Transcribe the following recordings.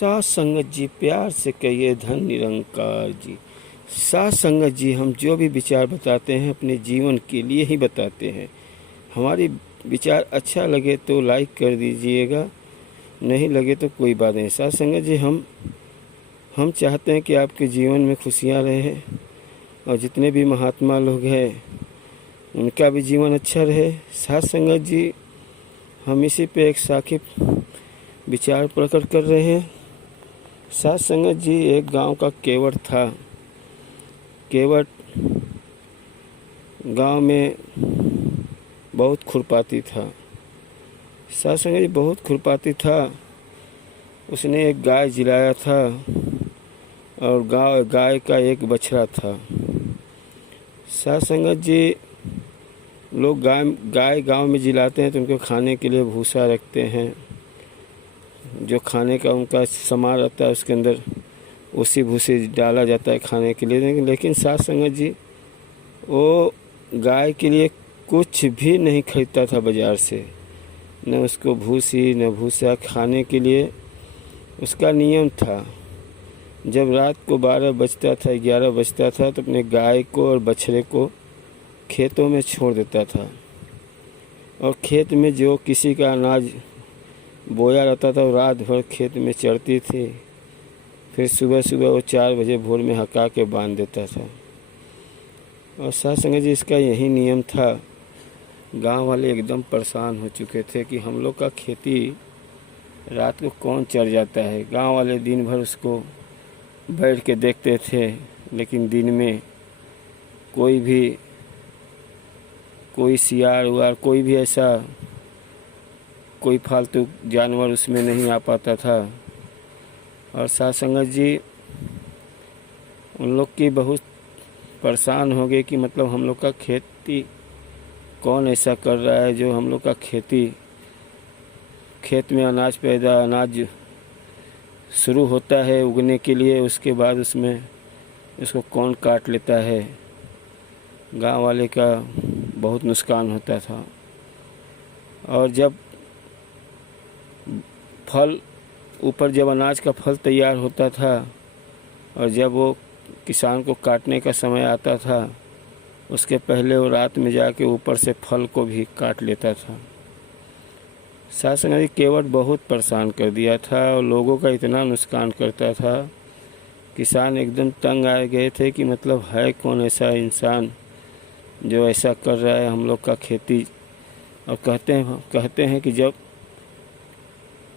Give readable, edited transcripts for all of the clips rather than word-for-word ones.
साथ संगत जी प्यार से कहिए धन निरंकार जी। साथ संगत जी हम जो भी विचार बताते हैं अपने जीवन के लिए ही बताते हैं। हमारी विचार अच्छा लगे तो लाइक कर दीजिएगा, नहीं लगे तो कोई बात नहीं। साथ संगत जी हम चाहते हैं कि आपके जीवन में खुशियाँ रहें और जितने भी महात्मा लोग हैं उनका भी जीवन अच्छा रहे। साथ संगत जी हम इसी पे एक साखिप विचार प्रकट कर रहे हैं। साथ संगत जी एक गांव का केवट था। केवट गांव में बहुत खुरपाती था। साथ संगत जी बहुत खुरपाती था। उसने एक गाय जिलाया था और गाय का एक बछड़ा था। साथ संगत जी लोग गाय गांव में जिलाते हैं तो उनको खाने के लिए भूसा रखते हैं। जो खाने का उनका सामान रहता है उसके अंदर उसी भूसे डाला जाता है खाने के लिए। लेकिन साथ संगत जी वो गाय के लिए कुछ भी नहीं खरीदता था बाज़ार से, न उसको भूसी न भूसा। खाने के लिए उसका नियम था, जब रात को 12 बजता था 11 बजता था तो अपने गाय को और बछड़े को खेतों में छोड़ देता था और खेत में जो किसी का अनाज बोया रहता था वो रात भर खेत में चरती थी। फिर सुबह सुबह वो 4 बजे भोर में हका के बांध देता था। और साथ संगत जी इसका यही नियम था। गांव वाले एकदम परेशान हो चुके थे कि हम लोग का खेती रात को कौन चर जाता है। गांव वाले दिन भर उसको बैठ के देखते थे, लेकिन दिन में कोई सियार उयार कोई भी ऐसा कोई फालतू जानवर उसमें नहीं आ पाता था। और साथ संगत जी उन लोग की बहुत परेशान हो गए कि मतलब हम लोग का खेती कौन ऐसा कर रहा है जो हम लोग का खेत में अनाज शुरू होता है उगने के लिए, उसके बाद उसमें उसको कौन काट लेता है। गांव वाले का बहुत नुकसान होता था। और जब जब अनाज का फल तैयार होता था और जब वो किसान को काटने का समय आता था उसके पहले वो रात में जाके ऊपर से फल को भी काट लेता था। साथ संगत केवट बहुत परेशान कर दिया था और लोगों का इतना नुकसान करता था। किसान एकदम तंग आ गए थे कि मतलब है कौन ऐसा इंसान जो ऐसा कर रहा है हम लोग का खेती। और कहते हैं कि जब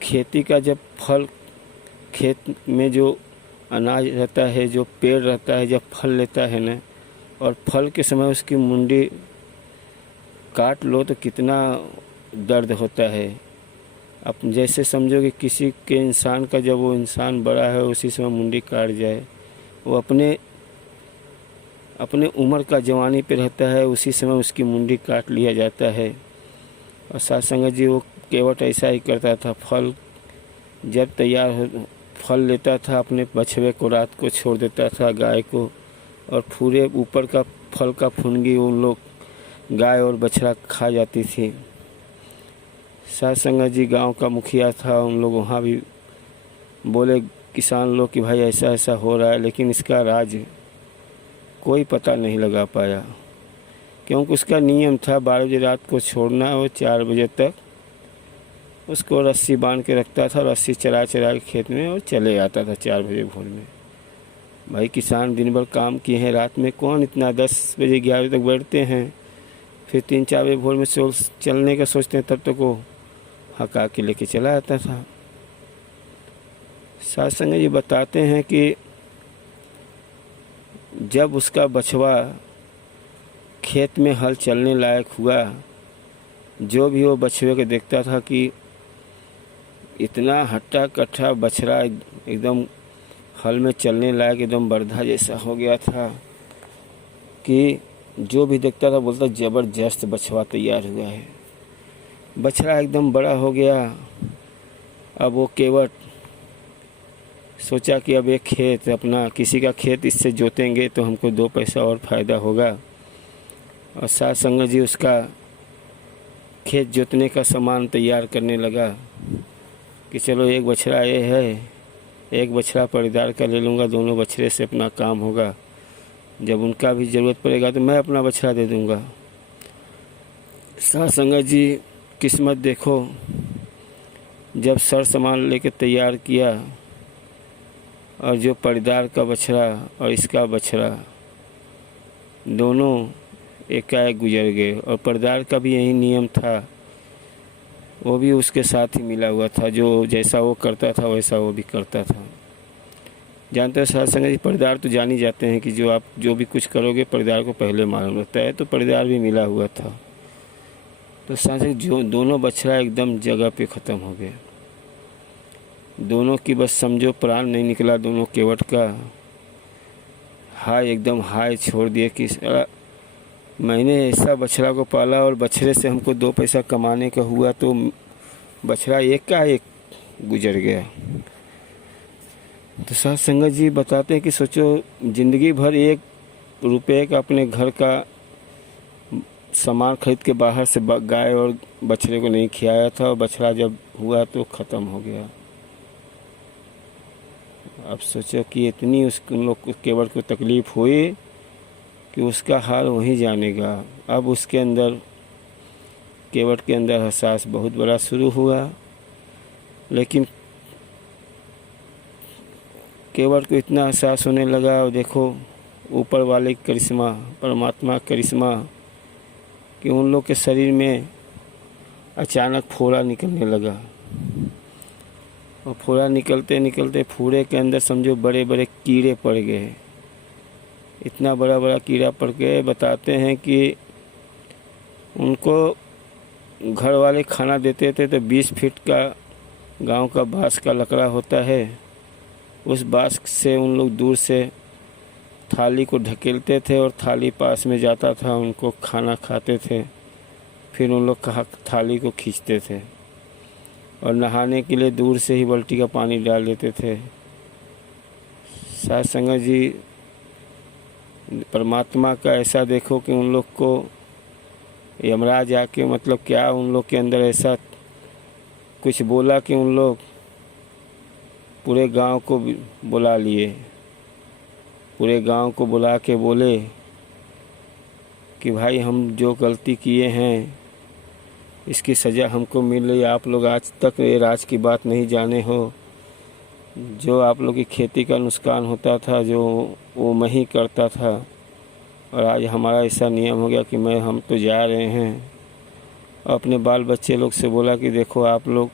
खेती का जब फल खेत में जो अनाज रहता है, जो पेड़ रहता है, जब फल लेता है ना और फल के समय उसकी मुंडी काट लो तो कितना दर्द होता है। अब जैसे समझो कि किसी के इंसान का जब वो इंसान बड़ा है उसी समय मुंडी काट जाए, वो अपने उम्र का जवानी पे रहता है उसी समय उसकी मुंडी काट लिया जाता है। और साथ संगत जी वो केवट ऐसा ही करता था। जब फल लेता था अपने बछड़े को रात को छोड़ देता था गाय को, और पूरे ऊपर का फल का फुनगी उन लोग गाय और बछड़ा खा जाती थी। साथ संगत जी गांव का मुखिया था, उन लोग वहाँ भी बोले किसान लोग कि भाई ऐसा ऐसा हो रहा है, लेकिन इसका राज कोई पता नहीं लगा पाया क्योंकि उसका नियम था 12 बजे रात को छोड़ना और 4 बजे तक उसको रस्सी बांध के रखता था। रस्सी चरा के खेत में और चले आता था 4 बजे भोर में। भाई किसान दिन भर काम किए हैं, रात में कौन इतना 10 बजे 11 बजे तक बैठते हैं, फिर 3-4 बजे भोर में चलने का सोचते हैं, तब तक वो हका के लेके चला आता था। साथ संगत ये बताते हैं कि जब उसका बछवा खेत में हल चलने लायक हुआ, जो भी वो बछवे को देखता था कि इतना हट्टा कट्ठा बछड़ा एकदम हल में चलने लायक एकदम बरधा जैसा हो गया था कि जो भी देखता था बोलता ज़बरदस्त बछवा तैयार हुआ है। बछड़ा एकदम बड़ा हो गया। अब वो केवट सोचा कि अब एक खेत अपना किसी का खेत इससे जोतेंगे तो हमको 2 पैसा और फ़ायदा होगा। और साथ संगत जी उसका खेत जोतने का सामान तैयार करने लगा कि चलो एक बछड़ा ये है एक बछड़ा परिदार का ले लूँगा, दोनों बछड़े से अपना काम होगा। जब उनका भी ज़रूरत पड़ेगा तो मैं अपना बछड़ा दे दूँगा। साथ संगत जी, किस्मत देखो, जब सर सामान लेके तैयार किया और जो परिदार का बछड़ा और इसका बछड़ा दोनों एकाएक गुजर गए। और परिदार का भी यही नियम था, वो भी उसके साथ ही मिला हुआ था, जो जैसा वो करता था वैसा वो भी करता था। जानते हो साथ संगत जी, परिदार तो जान ही जाते हैं कि जो भी कुछ करोगे परिदार को पहले मालूम रहता है, तो परिदार भी मिला हुआ था। तो साथ संगत जो दोनों बछड़ा एकदम जगह पे ख़त्म हो गए। दोनों की बस समझो प्राण नहीं निकला दोनों केवट का। हाय एकदम हाय छोड़ दिए कि मैंने ऐसा बछड़ा को पाला और बछड़े से हमको 2 पैसा कमाने का हुआ, तो बछड़ा एक का एक गुजर गया। तो साथ संगत जी बताते हैं कि सोचो ज़िंदगी भर 1 रुपये का अपने घर का सामान खरीद के बाहर से गाय और बछड़े को नहीं खिलाया था, और बछड़ा जब हुआ तो ख़त्म हो गया। अब सोचो कि इतनी उन लोग को केवट को तकलीफ़ हुई कि उसका हाल वहीं जानेगा। अब उसके अंदर केवट के अंदर एहसास बहुत बड़ा शुरू हुआ, लेकिन केवट को इतना एहसास होने लगा, और देखो ऊपर वाले की करिश्मा, परमात्मा का करिश्मा, कि उन लोग के शरीर में अचानक फोड़ा निकलने लगा। और फोड़ा निकलते निकलते फोड़े के अंदर समझो बड़े बड़े कीड़े पड़ गए। इतना बड़ा बड़ा कीड़ा पड़ गए, बताते हैं कि उनको घर वाले खाना देते थे तो 20 फीट का गांव का बांस का लकड़ा होता है, उस बांस से उन लोग दूर से थाली को ढकेलते थे और थाली पास में जाता था, उनको खाना खाते थे। फिर उन लोग थाली को खींचते थे और नहाने के लिए दूर से ही बाल्टी का पानी डाल देते थे। साथ संगत जी, परमात्मा का ऐसा देखो कि उन लोग को यमराज आके मतलब क्या उन लोग के अंदर ऐसा कुछ बोला कि उन लोग पूरे गांव को बुला लिए। पूरे गांव को बुला के बोले कि भाई हम जो गलती किए हैं इसकी सज़ा हमको मिल रही। आप लोग आज तक ये राज की बात नहीं जाने हो। जो आप लोग की खेती का नुकसान होता था जो वो मैं ही करता था, और आज हमारा ऐसा नियम हो गया कि हम तो जा रहे हैं। अपने बाल बच्चे लोग से बोला कि देखो आप लोग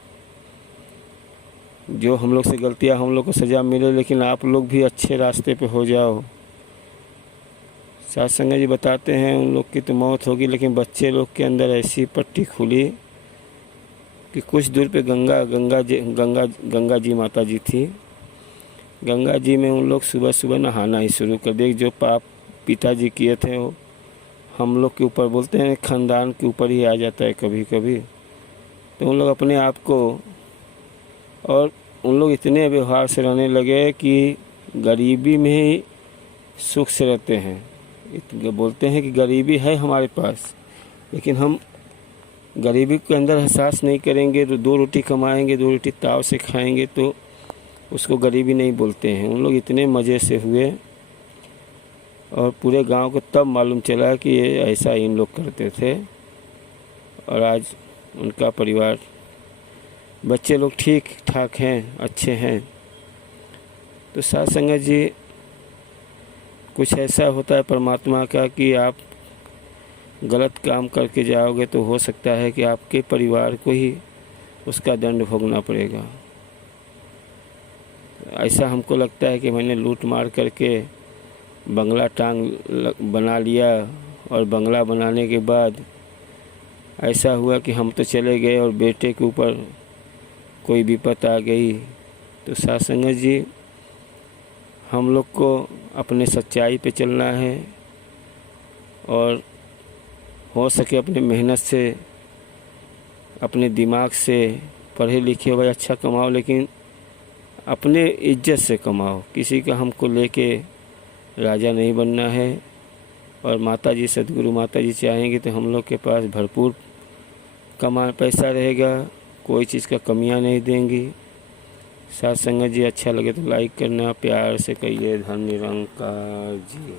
जो हम लोग से गलतियां हम लोग को सज़ा मिले, लेकिन आप लोग भी अच्छे रास्ते पे हो जाओ। साथ संगत जी बताते हैं उन लोग की तो मौत होगी, लेकिन बच्चे लोग के अंदर ऐसी पट्टी खुली कि कुछ दूर पे गंगा जी माता जी थी। गंगा जी में उन लोग सुबह सुबह नहाना ही शुरू कर दिए। जो पाप पिताजी किए थे वो हम लोग के ऊपर, बोलते हैं ख़ानदान के ऊपर ही आ जाता है कभी कभी। तो उन लोग अपने आप को, और उन लोग इतने व्यवहार से रहने लगे कि गरीबी में ही सुख से रहते हैं। बोलते हैं कि गरीबी है हमारे पास, लेकिन हम गरीबी के अंदर एहसास नहीं करेंगे। तो 2 रोटी कमाएंगे, 2 रोटी ताव से खाएंगे तो उसको गरीबी नहीं बोलते हैं। उन लोग इतने मज़े से हुए और पूरे गांव को तब मालूम चला कि ये ऐसा इन लोग करते थे। और आज उनका परिवार, बच्चे लोग ठीक ठाक हैं, अच्छे हैं। तो साथ संगत जी, कुछ ऐसा होता है परमात्मा का कि आप गलत काम करके जाओगे तो हो सकता है कि आपके परिवार को ही उसका दंड भोगना पड़ेगा। ऐसा हमको लगता है कि मैंने लूट मार करके बंगला बना लिया, और बंगला बनाने के बाद ऐसा हुआ कि हम तो चले गए और बेटे के ऊपर कोई विपत आ गई। तो साथ संगत जी, हम लोग को अपने सच्चाई पे चलना है, और हो सके अपने मेहनत से, अपने दिमाग से, पढ़े लिखे भाई अच्छा कमाओ, लेकिन अपने इज्जत से कमाओ। किसी का हमको लेके राजा नहीं बनना है। और माता जी, सदगुरु माता जी चाहेंगे तो हम लोग के पास भरपूर पैसा रहेगा, कोई चीज़ का कमियां नहीं देंगी। साथ संगत जी अच्छा लगे तो लाइक करना, प्यार से कहिए। धन निरंकार जी।